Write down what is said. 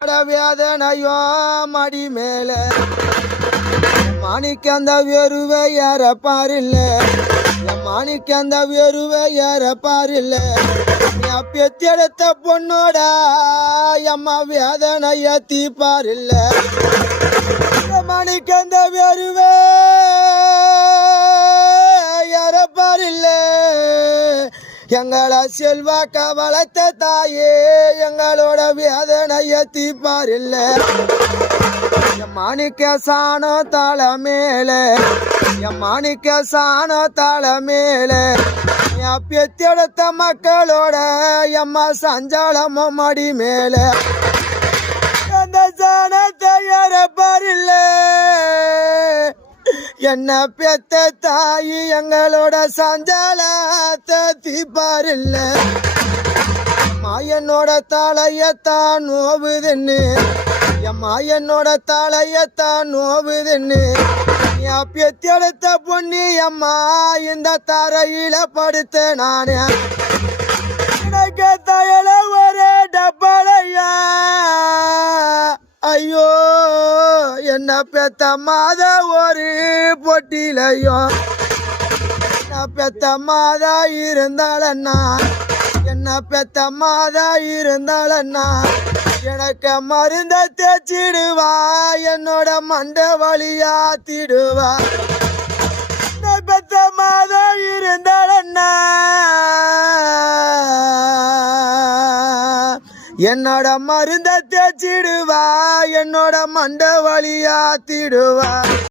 வேதனையோ மடி மேல மாணிக்கந்த வெறுவை ஏற பாரில்ல மாணிக்கந்த வெறுவை ஏற பாரில்ல பெத்தெடுத்த பொண்ணோட அம்மா வேதனைய தீப்பாரில்ல மாணிக்கந்த வெறுவை ஏற பாரில்ல எங்கள செல்வாக்க வளர்த்த தாயே எங்களோட வேதனைய தீப்பாரில்ல மாணிக்க சாணோ தாள மேல மாணிக்க சாணோ தாள மேல பெத்தெடுத்த மக்களோட எம்மா சஞ்சாலமோ மடி மேல அந்த சாணத்தை ஏறப்பாரில்ல என்ன பெத்த தாயி எங்களோட சஞ்சாலத்தை தீப்பாரில்ல மாயனோட தாளையத்தான் நோவுதுன்னு எம்மா என்னோட தாளையத்தான் நோவுதுன்னு பெத்தெடுத்த பொண்ணி அம்மா இந்த தரையில படுத்த நானே எனக்கு தயல ஒரே டப்பாளையா ஐயோ என்ன பெத்த மாத ஒரு பொட்டிலையும் என்ன பெத்த மாதா இருந்தாலண்ணா என்ன பெத்த மாதா இருந்தாலண்ணா எனக்கு மருந்த தேய்ச்சிடுவா என்னோட மண்ட வழியாத்திடுவா பெத்த மாதா இருந்தாலண்ணா என்னோட மருந்த தேய்ச்சிடுவா என்னோட மண்ட வழியாத்திடுவா